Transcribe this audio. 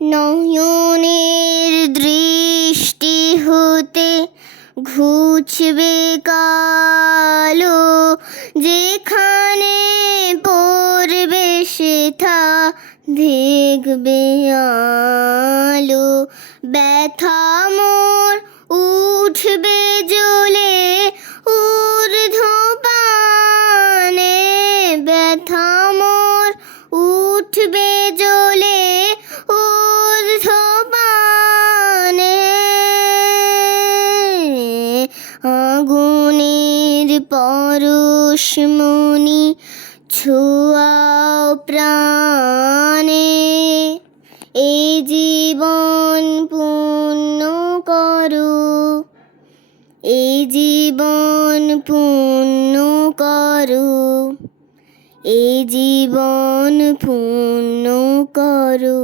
নয়নের দৃষ্টি হতে ঘুচবে কালো, যেখানে পড়বে সেথা দেখবে আলো। ব্যথা মোর উঠবে জ্বলে ঊর্ধ্বপানে, ব্যথা মোর উঠবে জ্বলে ঊর্ধ্বপানে। আগুনের পরশমণি ছোঁয়াও প্রাণে, এই জীবন পূর্ণ করো, এই জীবন পূর্ণ করো, এই জীবন পূর্ণ করো।